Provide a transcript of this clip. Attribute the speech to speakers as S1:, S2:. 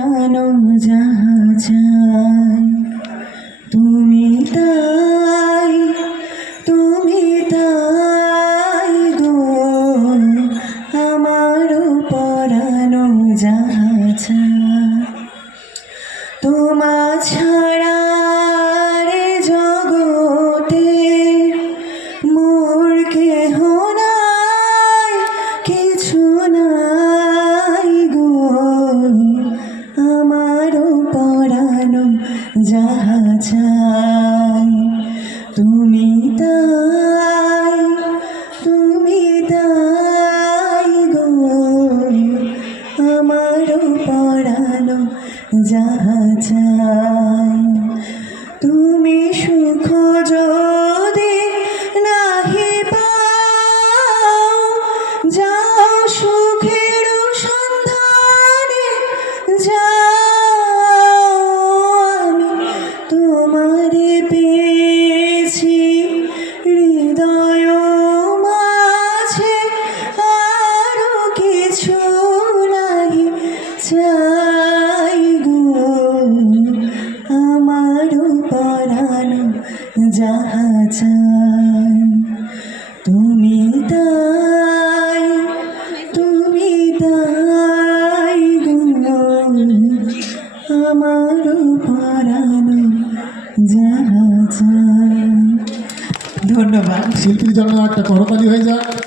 S1: জানো যাহা চাই চাই। তুমি তাই তুমি তাই গো। আমার পড়ানো যাহা চাই। যাহা তুমি তাই তুমি তাই পরানো যাহা ধন্যবাদ।
S2: শিল্পীর জন্য একটা করতালি হয়ে যাক।